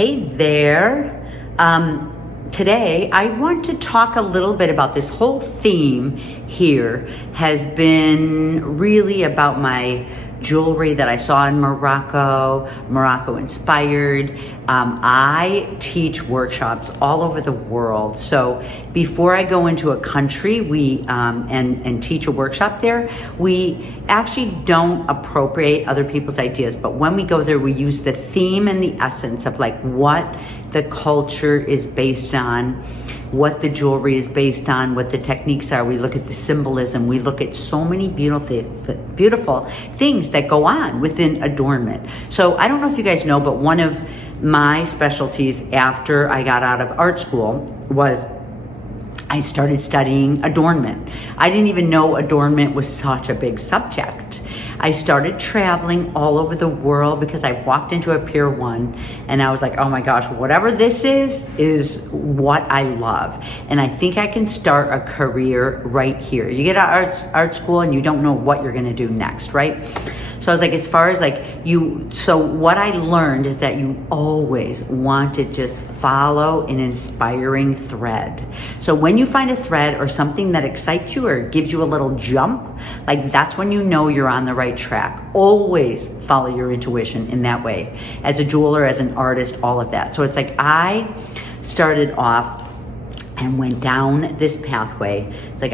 Hey there. Today I want to talk a little bit about this whole theme here has been really about my jewelry that I saw in Morocco inspired. I teach workshops all over the world. So before I go into a country, we and teach a workshop there, we actually don't appropriate other people's ideas. But when we go there, we use the theme and the essence of like what the culture is based on, what the jewelry is based on, what the techniques are. We look at the symbolism. We look at so many beautiful things that go on within adornment. So I don't know if you guys know, but one of my specialties after I got out of art school was I started studying adornment. I didn't even know adornment was such a big subject. I started traveling all over the world because I walked into a Pier 1 and I was like, oh my gosh, whatever this is what I love. And I think I can start a career right here. You get out of art school and you don't know what you're gonna do next, right? So I was like, as far as like so what I learned is that you always want to just follow an inspiring thread. So when you find a thread or something that excites you or gives you a little jump, like that's when you know you're on the right track. Always follow your intuition in that way. As a jeweler, as an artist, all of that. So it's like I started off and went down this pathway. It's like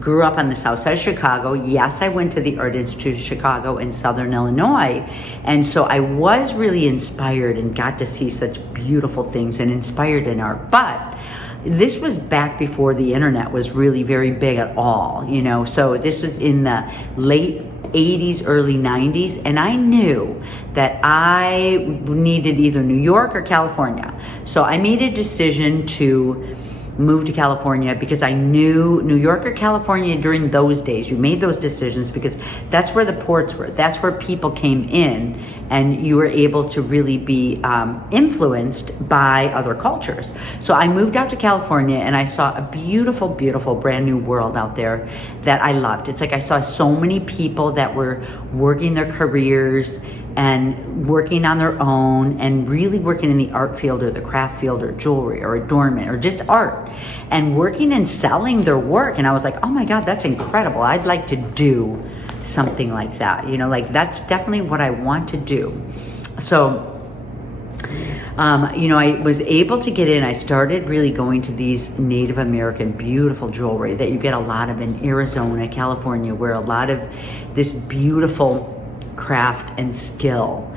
grew up on the south side of Chicago. Yes, I went to the Art Institute of Chicago in Southern Illinois. And so I was really inspired and got to see such beautiful things and inspired in art. But this was back before the internet was really very big at all, you know? So this was in the late 80s, early 90s, and I knew that I needed either New York or California. So I made a decision to move to California because I knew New York or California during those days. You made those decisions because that's where the ports were. That's where people came in and you were able to really be influenced by other cultures. So I moved out to California and I saw a beautiful, beautiful brand new world out there that I loved. It's like I saw so many people that were working their careers and working on their own and really working in the art field or the craft field or jewelry or adornment or just art and working and selling their work. And I was like, oh my God, that's incredible. I'd like to do something like that. You know, like that's definitely what I want to do. So, you know, I was able to get in. I started really going to these Native American beautiful jewelry that you get a lot of in Arizona, California, where a lot of this beautiful craft and skill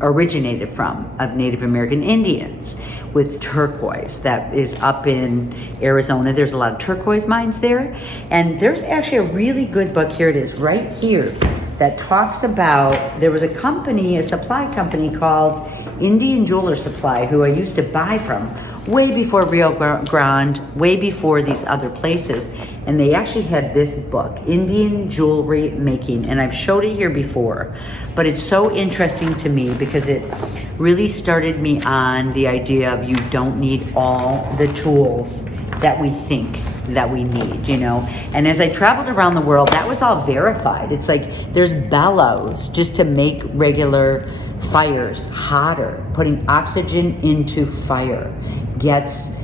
originated from of Native American Indians with turquoise that is up in Arizona. There's a lot of turquoise mines there. And there's actually a really good book, here it is right here, that talks about, there was a supply company called Indian Jeweler Supply, who I used to buy from way before Rio Grande, way before these other places. And they actually had this book, Indian Jewelry Making. And I've showed it here before, but it's so interesting to me because it really started me on the idea of you don't need all the tools that we think that we need, you know? And as I traveled around the world, that was all verified. It's like there's bellows just to make regular fires hotter. Putting oxygen into fire gets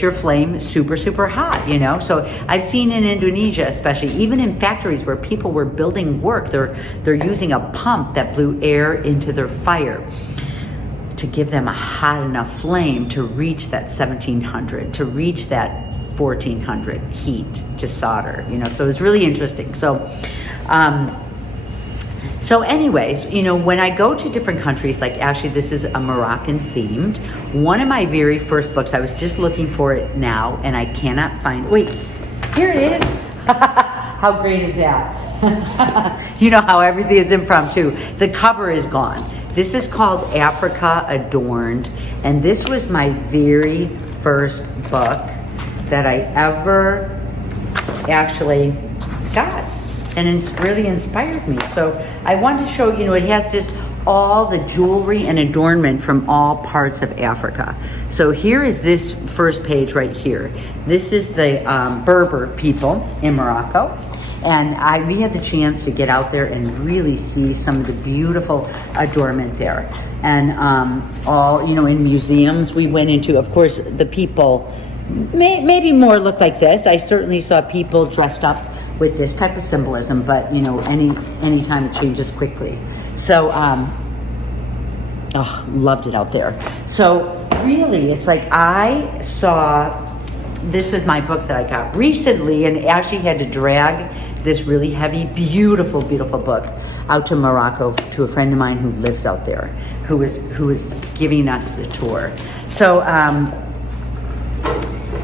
your flame super, super hot, you know? So I've seen in Indonesia, especially, even in factories where people were building work, they're using a pump that blew air into their fire to give them a hot enough flame to reach that 1700, to reach that 1400 heat to solder, you know? So it's really interesting. So anyways, you know, when I go to different countries, like actually this is a Moroccan themed, one of my very first books, I was just looking for it now and I cannot find, wait, here it is. How great is that? You know how everything is impromptu. The cover is gone. This is called Africa Adorned. And this was my very first book that I ever actually got. And it's really inspired me. So I wanted to show, you know, it has just all the jewelry and adornment from all parts of Africa. So here is this first page right here. This is the Berber people in Morocco. And we had the chance to get out there and really see some of the beautiful adornment there. And all, you know, in museums we went into, of course, the people maybe more look like this. I certainly saw people dressed up with this type of symbolism, but you know, any time it changes quickly. So, loved it out there. So really, it's like I saw, this was my book that I got recently, and actually had to drag this really heavy, beautiful, beautiful book out to Morocco to a friend of mine who lives out there, who was giving us the tour. So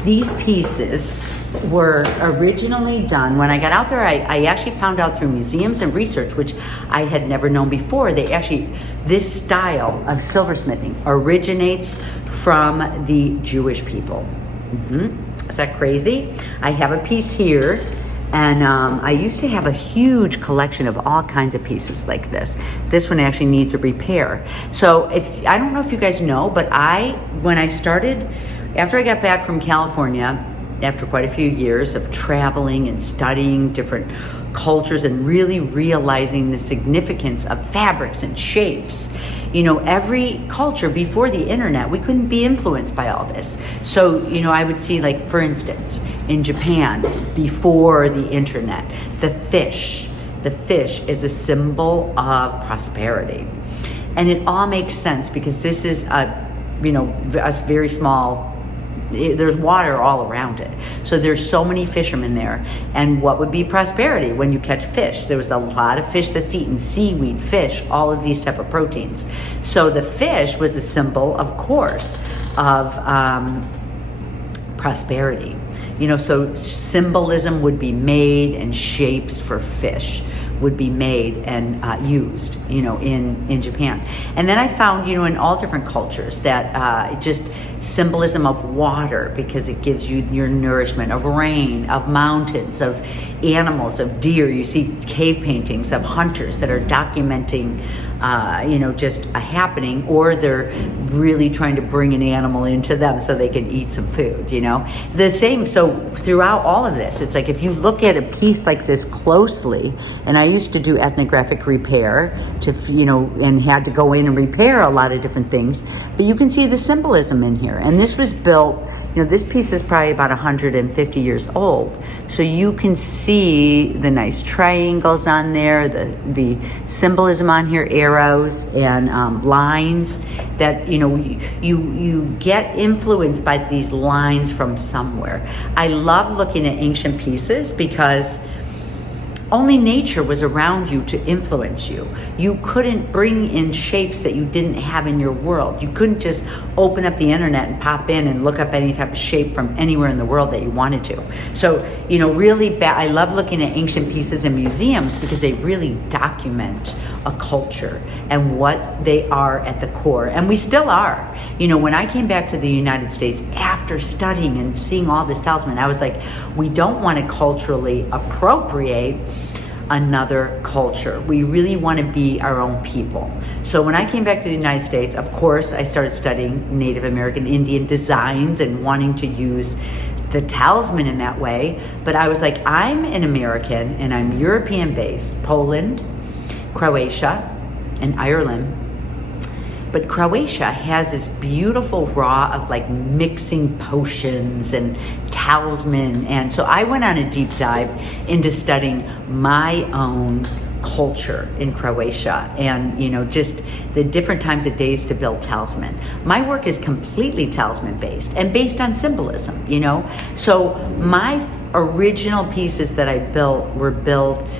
these pieces were originally done, when I got out there, I actually found out through museums and research, which I had never known before, this style of silversmithing originates from the Jewish people. Is that crazy? I have a piece here, and I used to have a huge collection of all kinds of pieces like this. This one actually needs a repair. So I don't know if you guys know, but when I started, after I got back from California, after quite a few years of traveling and studying different cultures and really realizing the significance of fabrics and shapes. You know, every culture before the internet, we couldn't be influenced by all this. So, you know, I would see, like, for instance, in Japan, before the internet, the fish is a symbol of prosperity. And it all makes sense because this is a very small, there's water all around it. So there's so many fishermen there. And what would be prosperity when you catch fish? There was a lot of fish that's eaten, seaweed, fish, all of these type of proteins. So the fish was a symbol, of course, of prosperity. You know, so symbolism would be made, and shapes for fish would be made and used, you know, in Japan. And then I found, you know, in all different cultures that just symbolism of water, because it gives you your nourishment, of rain, of mountains, of animals, of deer. You see cave paintings of hunters that are documenting just a happening, or they're really trying to bring an animal into them so they can eat some food, you know. The same, so throughout all of this, it's like if you look at a piece like this closely, and I used to do ethnographic repair and had to go in and repair a lot of different things, but you can see the symbolism in here. And this was built, you know, this piece is probably about 150 years old. So you can see the nice triangles on there, the symbolism on here, arrows and lines that, you know, you get influenced by these lines from somewhere. I love looking at ancient pieces because only nature was around you to influence you. You couldn't bring in shapes that you didn't have in your world. You couldn't just open up the internet and pop in and look up any type of shape from anywhere in the world that you wanted to. So, you know, I love looking at ancient pieces in museums because they really document a culture and what they are at the core. And we still are. You know, when I came back to the United States after studying and seeing all this talisman, I was like, we don't want to culturally appropriate another culture. We really want to be our own people. So when I came back to the United States, of course, I started studying Native American Indian designs and wanting to use the talisman in that way. But I was like, I'm an American and I'm European based, Poland, Croatia, and Ireland. But Croatia has this beautiful raw of like mixing potions and talisman. And so I went on a deep dive into studying my own culture in Croatia and, you know, just the different times of days to build talisman. My work is completely talisman based and based on symbolism, you know. So my original pieces that I built were built,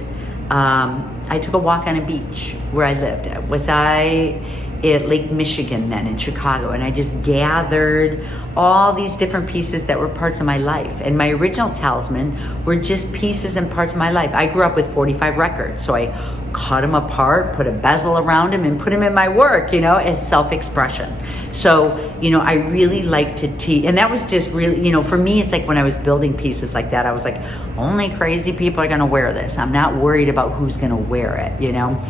I took a walk on a beach where I lived. Was I at Lake Michigan then in Chicago, and I just gathered all these different pieces that were parts of my life. And my original talisman were just pieces and parts of my life. I grew up with 45 records, so I cut them apart, put a bezel around them, and put them in my work, you know, as self-expression. So, you know, I really like to teach, and that was just really, you know, for me, it's like when I was building pieces like that, I was like, only crazy people are gonna wear this. I'm not worried about who's gonna wear it, you know.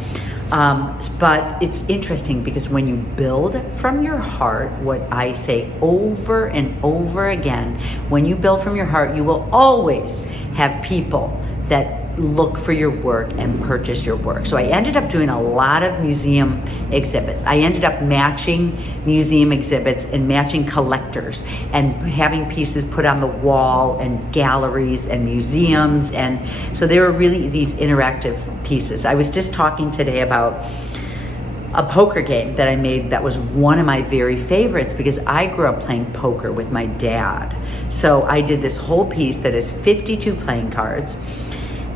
But it's interesting because when you build from your heart, what I say over and over again, when you build from your heart, you will always have people that look for your work and purchase your work. So I ended up doing a lot of museum exhibits. I ended up matching museum exhibits and matching collectors and having pieces put on the wall and galleries and museums. And so they were really these interactive pieces. I was just talking today about a poker game that I made that was one of my very favorites because I grew up playing poker with my dad. So I did this whole piece that is 52 playing cards,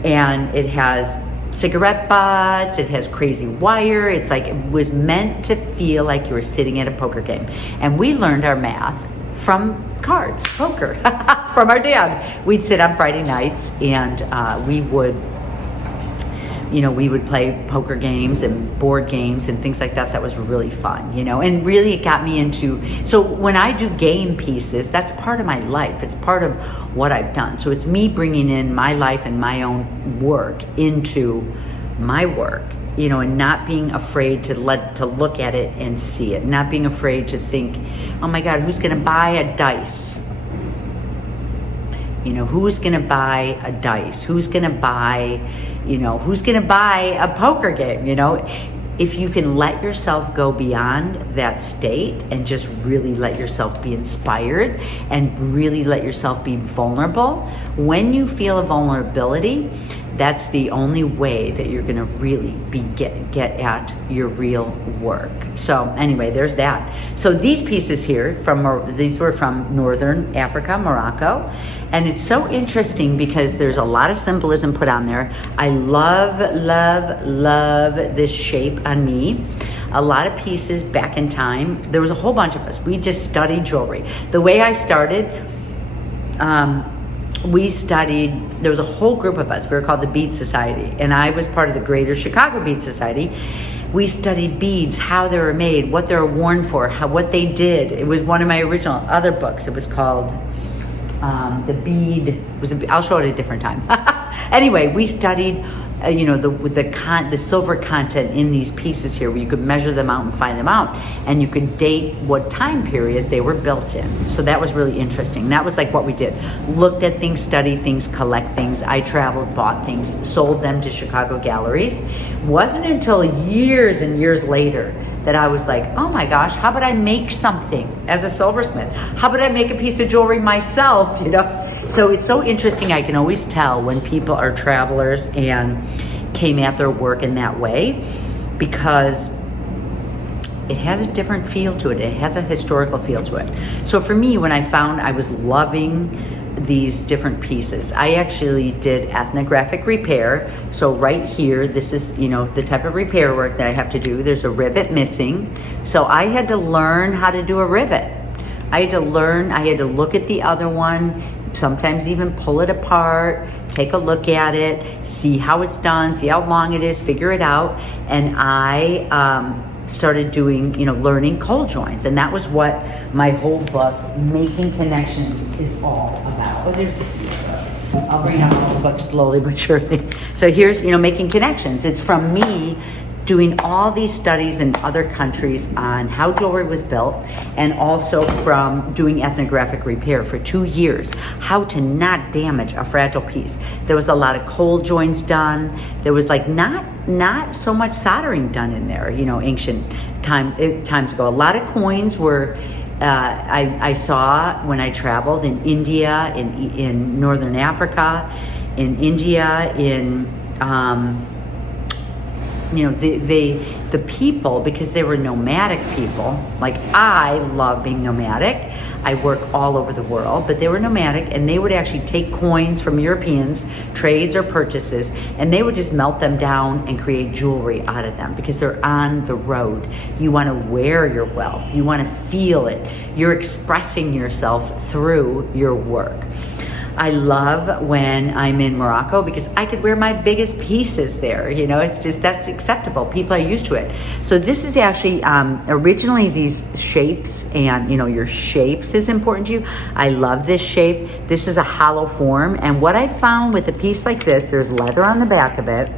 and it has cigarette butts, it has crazy wire. It's like, it was meant to feel like you were sitting at a poker game. And we learned our math from cards, poker, from our dad. We'd sit on Friday nights and we would play poker games and board games and things like that. That was really fun, and really it got me into, so when I do game pieces, that's part of my life. It's part of what I've done. So it's me bringing in my life and my own work into my work, and not being afraid to look at it and see it, not being afraid to think, oh my God, who's gonna buy a dice? Who's gonna buy a dice? Who's gonna buy a poker game? If you can let yourself go beyond that state and just really let yourself be inspired and really let yourself be vulnerable, when you feel a vulnerability, that's the only way that you're gonna really get at your real work. So anyway, there's that. So these pieces here, these were from Northern Africa, Morocco. And it's so interesting because there's a lot of symbolism put on there. I love, love, love this shape on me. A lot of pieces back in time. There was a whole bunch of us. We just studied jewelry. The way I started, there was a whole group of us. We were called the Bead Society, and I was part of the Greater Chicago Bead Society. We studied beads, how they were made, what they were worn for, what they did. It was one of my original other books. It was called The Bead. I'll show it at a different time. Anyway, we studied the silver content in these pieces here, where you could measure them out and find them out, and you could date what time period they were built in. So that was really interesting. That was like what we did. Looked at things, studied things, collect things. I traveled, bought things, sold them to Chicago galleries. Wasn't until years and years later that I was like, oh my gosh, how about I make something as a silversmith? How about I make a piece of jewelry myself, So it's so interesting. I can always tell when people are travelers and came at their work in that way, because it has a different feel to it. It has a historical feel to it. So for me, when I found I was loving these different pieces, I actually did ethnographic repair. So right here, this is, the type of repair work that I have to do. There's a rivet missing. So I had to learn how to do a rivet. I had to look at the other one, sometimes even pull it apart, take a look at it, see how it's done, see how long it is, figure it out. And I started doing, learning cold joints. And that was what my whole book, Making Connections, is all about. Oh, there's the book. I'll bring out the whole book slowly but surely. So here's, Making Connections. It's from me doing all these studies in other countries on how jewelry was built, and also from doing ethnographic repair for 2 years, how to not damage a fragile piece. There was a lot of cold joints done. There was not so much soldering done in there, ancient times ago. A lot of coins were, I saw when I traveled in India, in Northern Africa, in India, in, the people, because they were nomadic people. Like, I love being nomadic. I work all over the world, but they were nomadic, and they would actually take coins from Europeans, trades or purchases, and they would just melt them down and create jewelry out of them, because they're on the road. You want to wear your wealth. You want to feel it. You're expressing yourself through your work. I love when I'm in Morocco, because I could wear my biggest pieces there. It's just, that's acceptable. People are used to it. So this is actually originally these shapes, and your shapes is important to you. I love this shape. This is a hollow form. And what I found with a piece like this, there's leather on the back of it.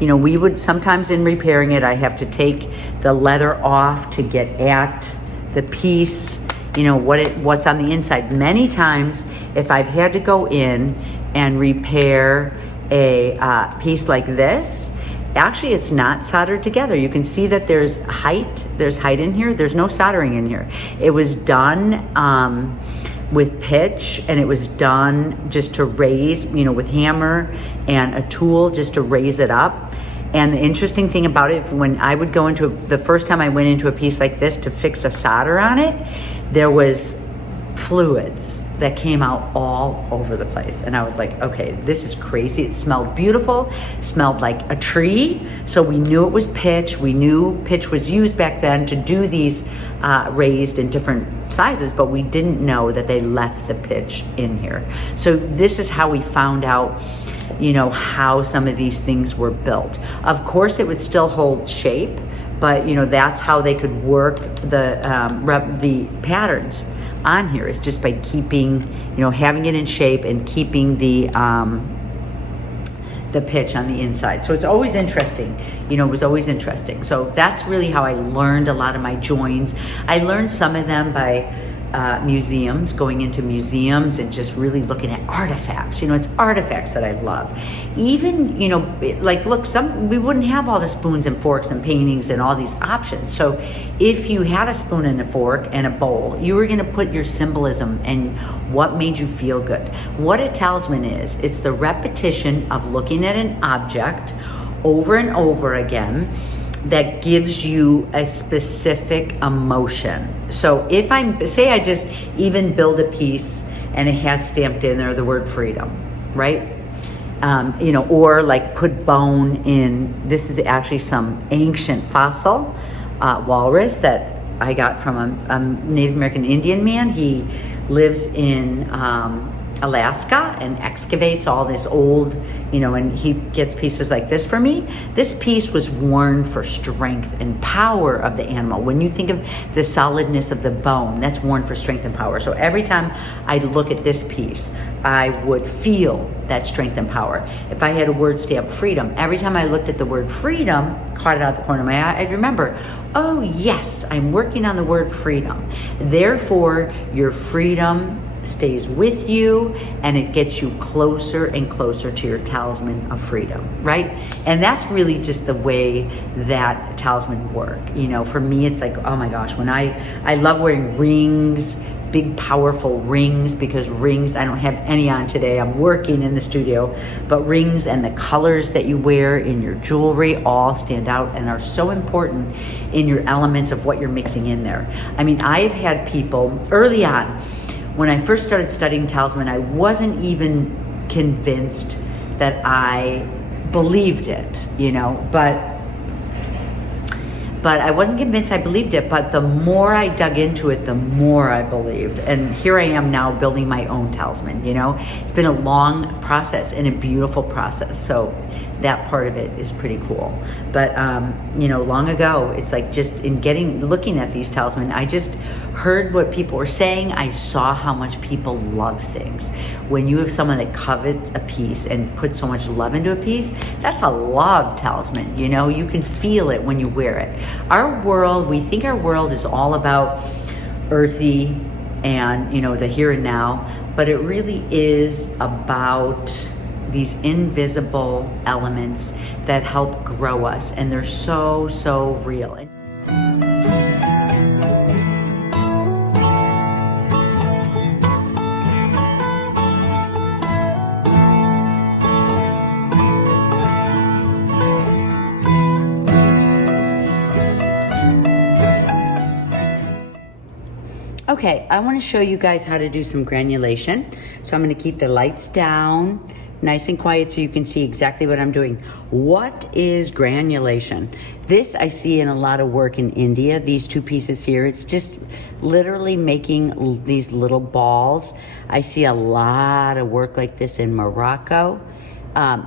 We would sometimes, in repairing it, I have to take the leather off to get at the piece, what's on the inside. Many times, if I've had to go in and repair a piece like this, actually it's not soldered together. You can see that there's height in here. There's no soldering in here. It was done with pitch, and it was done just to raise, with hammer and a tool just to raise it up. And the interesting thing about it, when I would go the first time I went into a piece like this to fix a solder on it, there was fluids that came out all over the place. And I was like, okay, this is crazy. It smelled beautiful, smelled like a tree. So we knew it was pitch. We knew pitch was used back then to do these raised in different sizes, but we didn't know that they left the pitch in here. So this is how we found out, how some of these things were built. Of course, it would still hold shape, but that's how they could work the patterns on here, is just by keeping, having it in shape and keeping the pitch on the inside. So it's always interesting, it was always interesting. So that's really how I learned a lot of my joins. I learned some of them by museums, going into museums and just really looking at artifacts. It's artifacts that I love. Even, look, we wouldn't have all the spoons and forks and paintings and all these options. So if you had a spoon and a fork and a bowl, you were gonna put your symbolism and what made you feel good. What a talisman is, it's the repetition of looking at an object over and over again that gives you a specific emotion. So if I just even build a piece and it has stamped in there the word freedom, right? Or like put bone in, this is actually some ancient fossil walrus that I got from a Native American Indian man. He lives in Alaska and excavates all this old, and he gets pieces like this for me. This piece was worn for strength and power of the animal. When you think of the solidness of the bone, that's worn for strength and power. So every time I look at this piece, I would feel that strength and power. If I had a word stamp freedom, every time I looked at the word freedom, caught it out the corner of my eye, I'd remember, oh yes, I'm working on the word freedom. Therefore, your freedom stays with you, and it gets you closer and closer to your talisman of freedom, right? And that's really just the way that talisman work. For me, it's like, oh my gosh, when I love wearing rings, big powerful rings, because rings, I don't have any on today, I'm working in the studio, but rings and the colors that you wear in your jewelry all stand out and are so important in your elements of what you're mixing in there. I mean, I've had people early on, when I first started studying talisman, I wasn't even convinced that I believed it, but I wasn't convinced I believed it, but the more I dug into it, the more I believed. And here I am now building my own talisman, It's been a long process and a beautiful process. So that part of it is pretty cool. But, long ago, it's like just in looking at these talisman, I just heard what people were saying. I saw how much people love things. When you have someone that covets a piece and puts so much love into a piece, that's a love talisman, you can feel it when you wear it. We think our world is all about earthy and, the here and now, but it really is about these invisible elements that help grow us, and they're so, so real. Okay, I want to show you guys how to do some granulation. So I'm going to keep the lights down, nice and quiet, so you can see exactly what I'm doing. What is granulation? This I see in a lot of work in India, these two pieces here. It's just literally making these little balls. I see a lot of work like this in Morocco.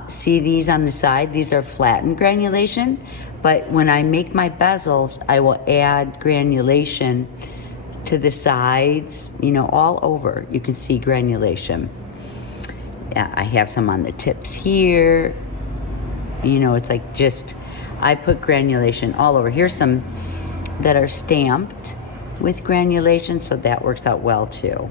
See these on the side? These are flattened granulation, but when I make my bezels, I will add granulation to the sides, all over. You can see granulation. I have some on the tips here. It's like I put granulation all over. Here's some that are stamped with granulation, so that works out well too.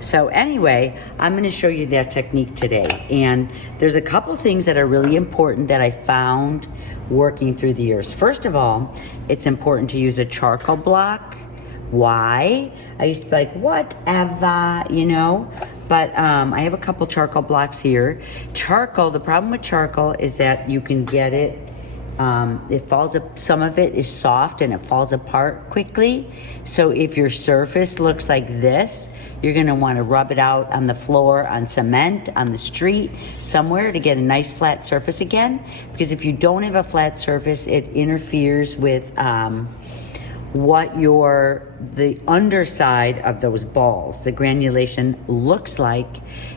So anyway, I'm going to show you that technique today. And there's a couple things that are really important that I found working through the years. First of all, it's important to use a charcoal block. Why? I used to be like, whatever, you know? But I have a couple charcoal blocks here. Charcoal, the problem with charcoal is that you can get it, it falls up, some of it is soft and it falls apart quickly. So if your surface looks like this, you're gonna wanna rub it out on the floor, on cement, on the street, somewhere to get a nice flat surface again. Because if you don't have a flat surface, it interferes with what the underside of those balls, the granulation looks like.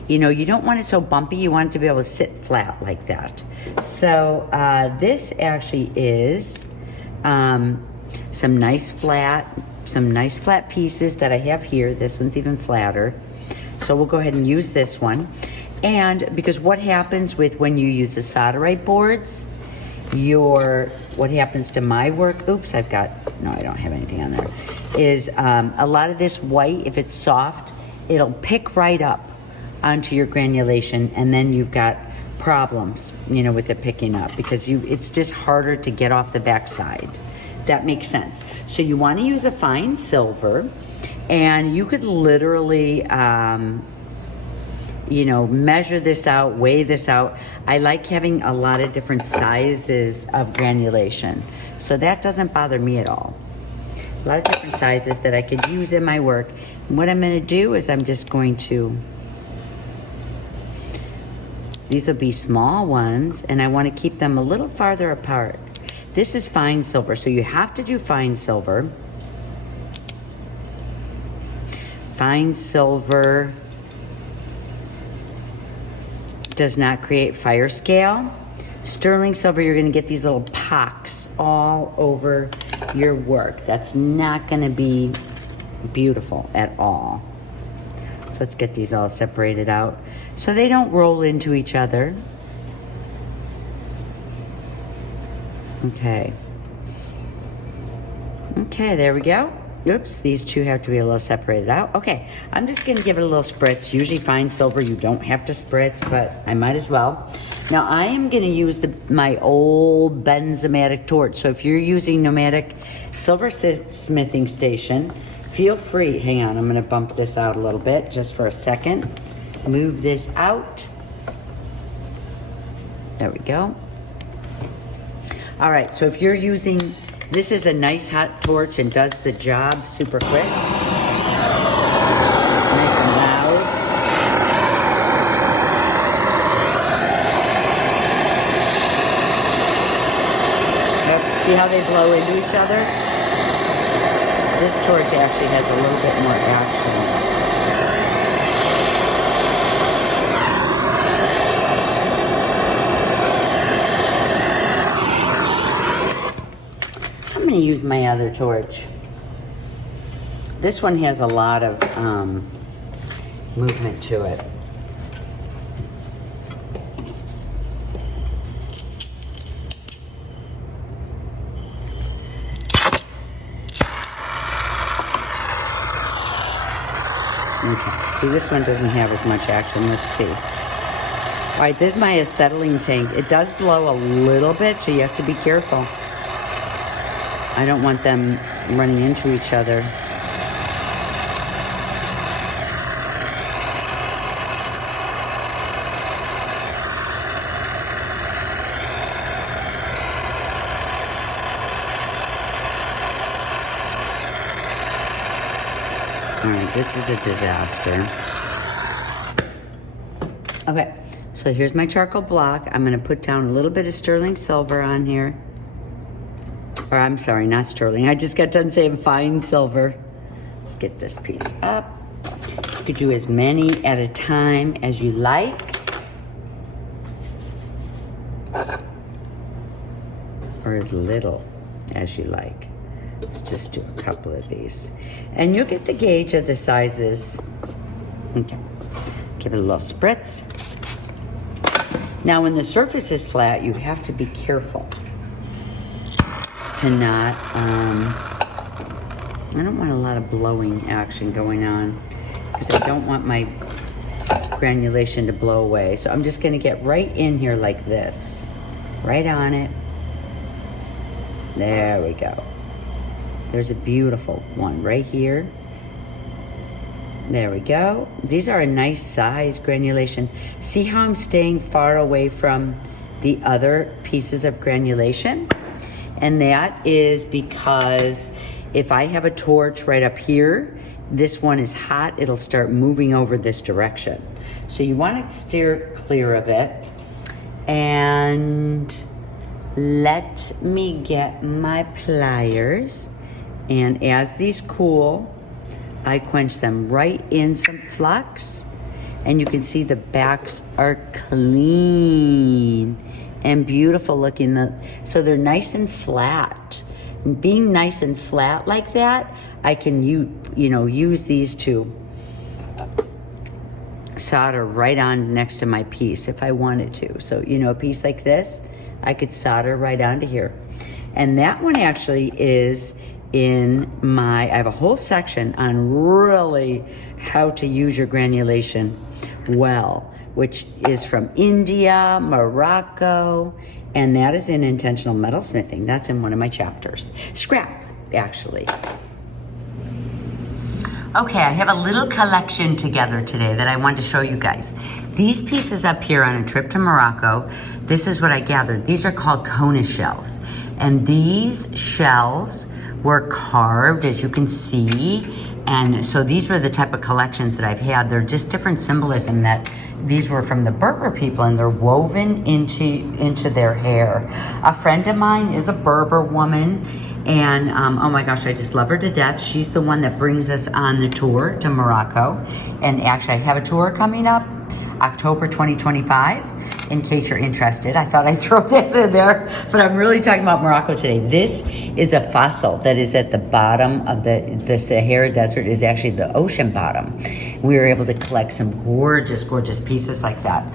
You know, you don't want it so bumpy, you want it to be able to sit flat like that. So this actually is some nice flat pieces that I have here. This one's even flatter. So we'll go ahead and use this one. And because what happens with when you use the solderite boards, what happens to my work, oops, I don't have anything on there, is a lot of this white, if it's soft, it'll pick right up onto your granulation, and then you've got problems, you know, with it picking up, because it's just harder to get off the backside. That makes sense. So you want to use a fine silver, and you could literally you know, measure this out, weigh this out. I like having a lot of different sizes of granulation, so that doesn't bother me at all. A lot of different sizes that I could use in my work. And what I'm going to do is I'm just going to, these will be small ones, and I want to keep them a little farther apart. This is fine silver, so you have to do fine silver. Fine silver does not create fire scale. Sterling silver, you're gonna get these little pocks all over your work. That's not gonna be beautiful at all. So let's get these all separated out so they don't roll into each other. Okay. Okay, there we go. Oops, these two have to be a little separated out. Okay, I'm just gonna give it a little spritz. Usually fine silver, you don't have to spritz, but I might as well. Now I am gonna use my old benzomatic torch. So if you're using nomadic silversmithing station, feel free. Hang on, I'm gonna bump this out a little bit just for a second. Move this out. There we go. All right, so if you're using, this is a nice hot torch and does the job super quick. Nice and loud. See how they blow into each other? This torch actually has a little bit more action. I'm going to use my other torch. This one has a lot of movement to it. Okay, see, this one doesn't have as much action. Let's see. All right, this is my acetylene tank. It does blow a little bit, so you have to be careful. I don't want them running into each other. All right, this is a disaster. Okay, so here's my charcoal block. I'm gonna put down a little bit of sterling silver on here. Or I'm sorry, not sterling. I just got done saying fine silver. Let's get this piece up. You could do as many at a time as you like. Or as little as you like. Let's just do a couple of these. And you'll get the gauge of the sizes. Okay, give it a little spritz. Now when the surface is flat, you have to be careful to not, I don't want a lot of blowing action going on. because I don't want my granulation to blow away. So I'm just gonna get right in here like this, right on it. There we go. There's a beautiful one right here. There we go. These are a nice size granulation. See how I'm staying far away from the other pieces of granulation? And that is because if I have a torch right up here, this one is hot, it'll start moving over this direction. So you want to steer clear of it. And let me get my pliers. And as these cool, I quench them right in some flux, and you can see the backs are clean and beautiful looking. So they're nice and flat. And being nice and flat like that, I can use these to solder right on next to my piece if I wanted to. So, a piece like this, I could solder right onto here. And that one actually is I have a whole section on really how to use your granulation well, which is from India, Morocco, and that is in intentional metalsmithing. That's in one of my chapters. Scrap, actually. Okay, I have a little collection together today that I want to show you guys. These pieces up here on a trip to Morocco, this is what I gathered. These are called conus shells. And these shells were carved, as you can see. And so these were the type of collections that I've had. They're just different symbolism that these were from the Berber people, and they're woven into their hair. A friend of mine is a Berber woman, and oh my gosh, I just love her to death. She's the one that brings us on the tour to Morocco. And actually I have a tour coming up October 2025. In case you're interested, I thought I'd throw that in there, but I'm really talking about Morocco today. This is a fossil that is at the bottom of the Sahara Desert, is actually the ocean bottom. We were able to collect some gorgeous, gorgeous pieces like that.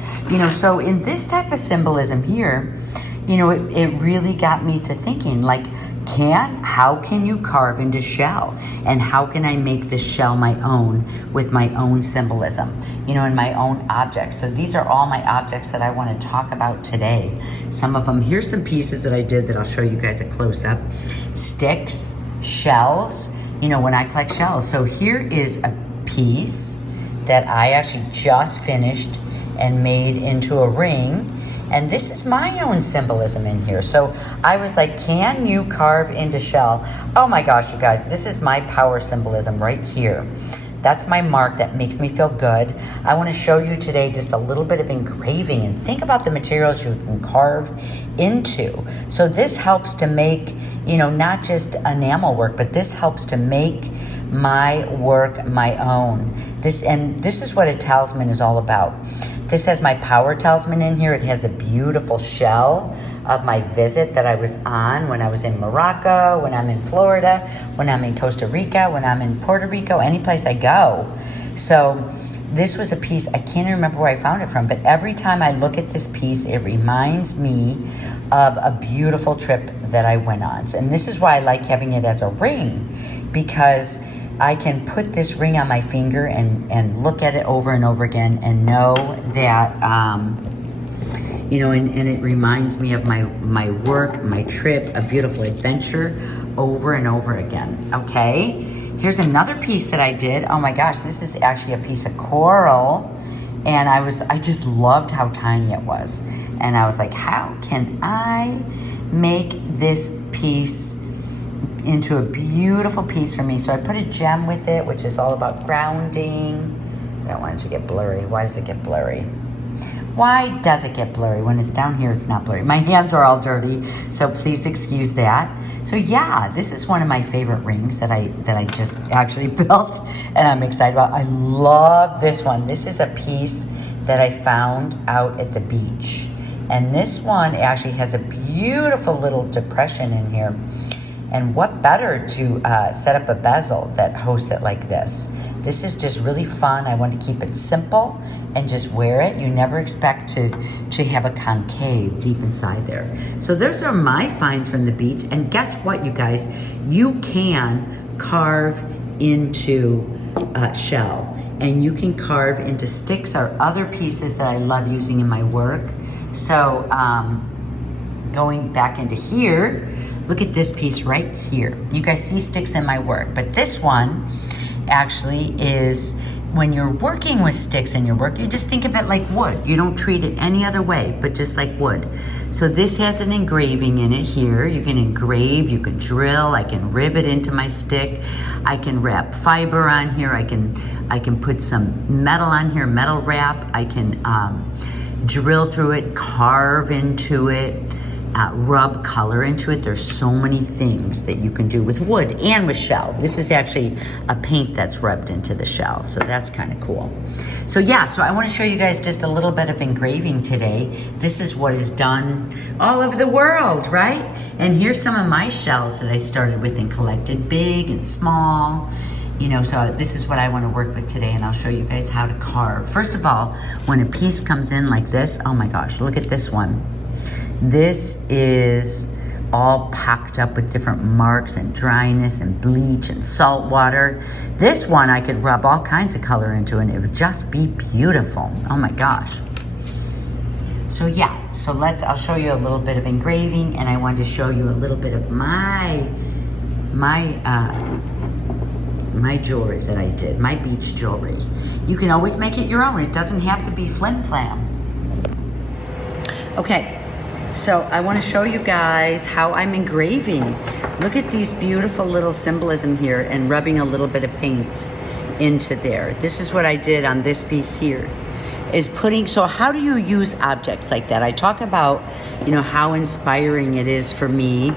So in this type of symbolism here, it really got me to thinking, like, how can you carve into shell? And how can I make this shell my own with my own symbolism, and my own objects? So these are all my objects that I want to talk about today. Some of them, here's some pieces that I did that I'll show you guys a close-up. Sticks, shells, when I collect shells. So here is a piece that I actually just finished and made into a ring. And this is my own symbolism in here. So I was like, can you carve into shell? Oh my gosh, you guys, this is my power symbolism right here. That's my mark that makes me feel good. I want to show you today just a little bit of engraving, and think about the materials you can carve into. So this helps to make, not just enamel work, but this helps to make my work my own. This is what a talisman is all about. This has my power talisman in here. It has a beautiful shell of my visit that I was on when I was in Morocco, when I'm in Florida, when I'm in Costa Rica, when I'm in Puerto Rico, any place I go. So this was a piece, I can't even remember where I found it from, but every time I look at this piece, it reminds me of a beautiful trip that I went on. And this is why I like having it as a ring, because I can put this ring on my finger and look at it over and over again and know that, and it reminds me of my work, my trip, a beautiful adventure over and over again, okay? Here's another piece that I did. Oh my gosh, this is actually a piece of coral. And I just loved how tiny it was. And I was like, how can I make this piece into a beautiful piece for me? So I put a gem with it, which is all about grounding. I don't want it to get blurry. Why does it get blurry? Why does it get blurry? When it's down here, it's not blurry. My hands are all dirty, so please excuse that. So yeah, this is one of my favorite rings that I just actually built, and I'm excited about. I love this one. This is a piece that I found out at the beach. And this one actually has a beautiful little depression in here. And what better to set up a bezel that hosts it like this? This is just really fun. I want to keep it simple and just wear it. You never expect to have a concave deep inside there. So those are my finds from the beach. And guess what, you guys? You can carve into shell, and you can carve into sticks or other pieces that I love using in my work. So going back into here, look at this piece right here. You guys see sticks in my work, but this one actually is, when you're working with sticks in your work, you just think of it like wood. You don't treat it any other way, but just like wood. So this has an engraving in it here. You can engrave, you can drill, I can rivet into my stick, I can wrap fiber on here, I can put some metal on here, metal wrap, I can drill through it, carve into it, rub color into it. There's so many things that you can do with wood and with shell. This is actually a paint that's rubbed into the shell, so that's kind of cool. So yeah, so I want to show you guys just a little bit of engraving today. This is what is done all over the world, right? And here's some of my shells that I started with and collected, big and small. You know, so this is what I want to work with today, and I'll show you guys how to carve. First of all, when a piece comes in like this, oh my gosh, look at this one. This is all packed up with different marks and dryness and bleach and salt water. This one I could rub all kinds of color into and it would just be beautiful. Oh my gosh. So yeah, so I'll show you a little bit of engraving, and I wanted to show you a little bit of my jewelry that I did, my beach jewelry. You can always make it your own. It doesn't have to be flim flam. Okay. So I want to show you guys how I'm engraving. Look at these beautiful little symbolism here and rubbing a little bit of paint into there. This is what I did on this piece here, is putting, so how do you use objects like that? I talk about, you know, how inspiring it is for me,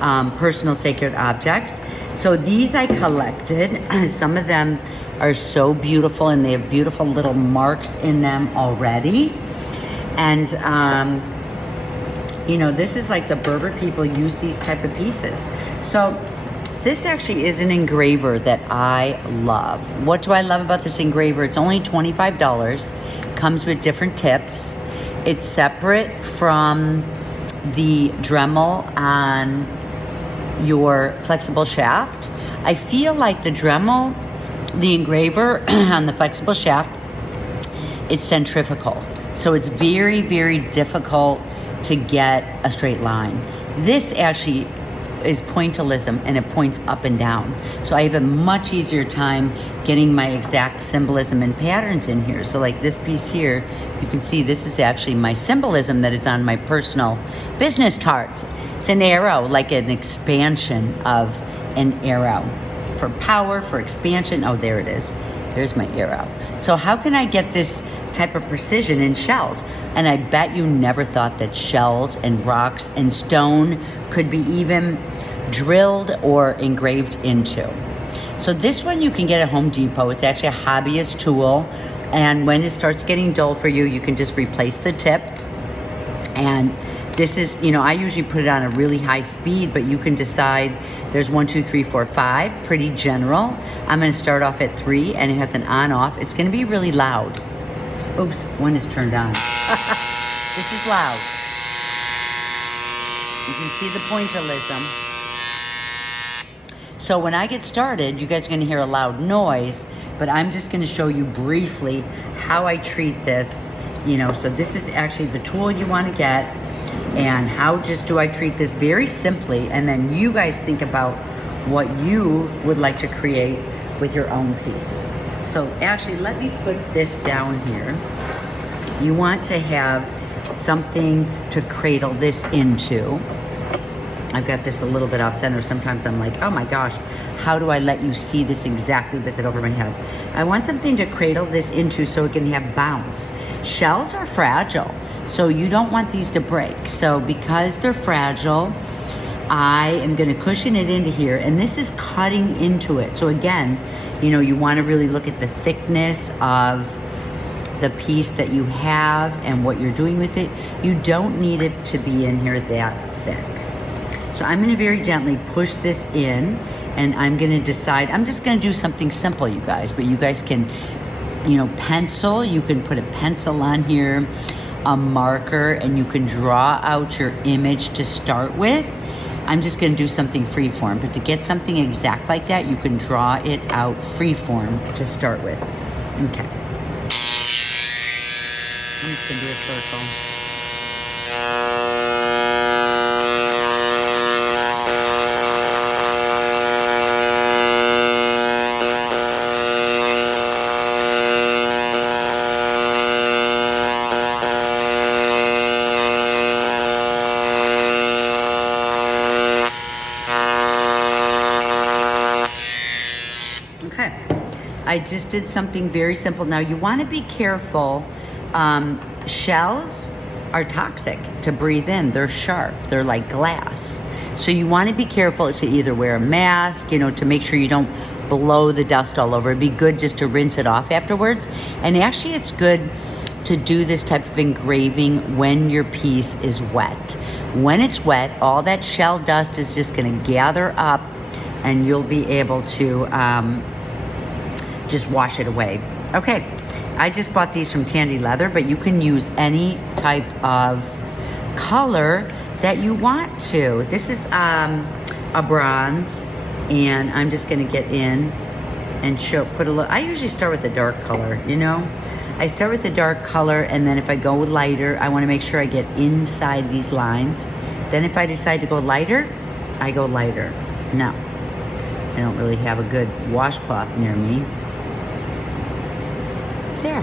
personal sacred objects. So these I collected. Some of them are so beautiful and they have beautiful little marks in them already. And, you know, this is like the Berber people use these type of pieces. So this actually is an engraver that I love. What do I love about this engraver? It's only $25. Comes with different tips. It's separate from the Dremel on your flexible shaft. I feel like the Dremel, the engraver on the flexible shaft, it's centrifugal. So it's very, very difficult to get a straight line. This actually is pointillism, and it points up and down. So I have a much easier time getting my exact symbolism and patterns in here. So like this piece here, you can see this is actually my symbolism that is on my personal business cards. It's an arrow, like an expansion of an arrow. For power, for expansion. Oh, there it is. There's my arrow. So how can I get this type of precision in shells? And I bet you never thought that shells and rocks and stone could be even drilled or engraved into. So this one you can get at Home Depot. It's actually a hobbyist tool. And when it starts getting dull for you, you can just replace the tip. And this is, you know, I usually put it on a really high speed, but you can decide. There's 1, 2, 3, 4, 5, pretty general. I'm gonna start off at 3, and it has an on-off. It's gonna be really loud. Oops, one is turned on. This is loud. You can see the pointillism. So when I get started, you guys are gonna hear a loud noise, but I'm just gonna show you briefly how I treat this. You know, so this is actually the tool you wanna get, and how just do I treat this very simply, and then you guys think about what you would like to create with your own pieces. So actually, let me put this down here. You want to have something to cradle this into. I've got this a little bit off center. Sometimes I'm like, oh my gosh, how do I let you see this exactly with it over my head? I want something to cradle this into so it can have bounce. Shells are fragile, so you don't want these to break. So because they're fragile, I am gonna cushion it into here, and this is cutting into it. So again, you know, you wanna really look at the thickness of the piece that you have and what you're doing with it. You don't need it to be in here that thick. So I'm gonna very gently push this in, and I'm gonna decide, I'm just gonna do something simple, you guys, but you guys can, you know, pencil, you can put a pencil on here, a marker, and you can draw out your image to start with. I'm just going to do something freeform. But to get something exact like that, you can draw it out freeform to start with. Okay. I'm just going to do a circle. Okay, I just did something very simple. Now you want to be careful. Shells are toxic to breathe in. They're sharp. They're like glass. So you want to be careful to either wear a mask, to make sure you don't blow the dust all over. It'd be good just to rinse it off afterwards. And actually it's good to do this type of engraving when your piece is wet. When it's wet, all that shell dust is just going to gather up and you'll be able to just wash it away. Okay, I just bought these from Tandy Leather, but you can use any type of color that you want to. This is a bronze, and I'm just gonna get in and put a little, I usually start with a dark color, I start with a dark color, and then if I go lighter, I wanna make sure I get inside these lines. Then if I decide to go lighter, I go lighter. Now, I don't really have a good washcloth near me. There.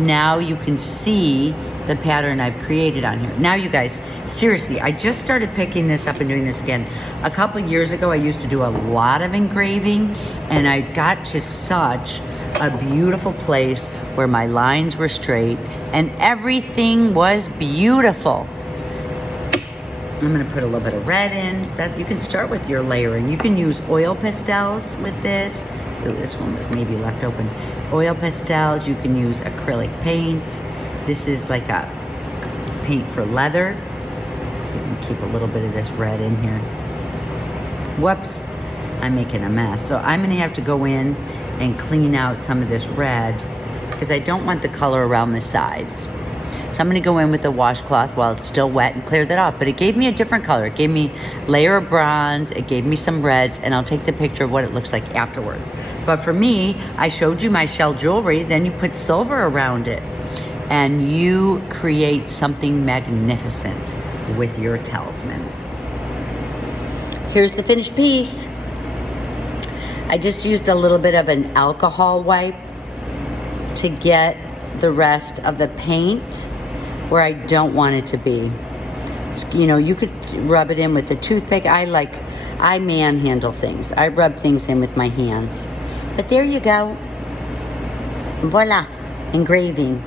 Now you can see the pattern I've created on here. Now you guys, seriously, I just started picking this up and doing this again. A couple years ago, I used to do a lot of engraving, and I got to such a beautiful place where my lines were straight and everything was beautiful. I'm gonna put a little bit of red in. That you can start with your layering. You can use oil pastels with this. Ooh, this one was maybe left open. Oil pastels, you can use acrylic paint. This is like a paint for leather. So you can keep a little bit of this red in here. Whoops, I'm making a mess. So I'm gonna have to go in and clean out some of this red because I don't want the color around the sides. So I'm gonna go in with a washcloth while it's still wet and clear that off. But it gave me a different color. It gave me a layer of bronze, it gave me some reds, and I'll take the picture of what it looks like afterwards. But for me, I showed you my shell jewelry, then you put silver around it, and you create something magnificent with your talisman. Here's the finished piece. I just used a little bit of an alcohol wipe to get the rest of the paint where I don't want it to be. You could rub it in with a toothpick. I manhandle things. I rub things in with my hands. But there you go. Voila, engraving.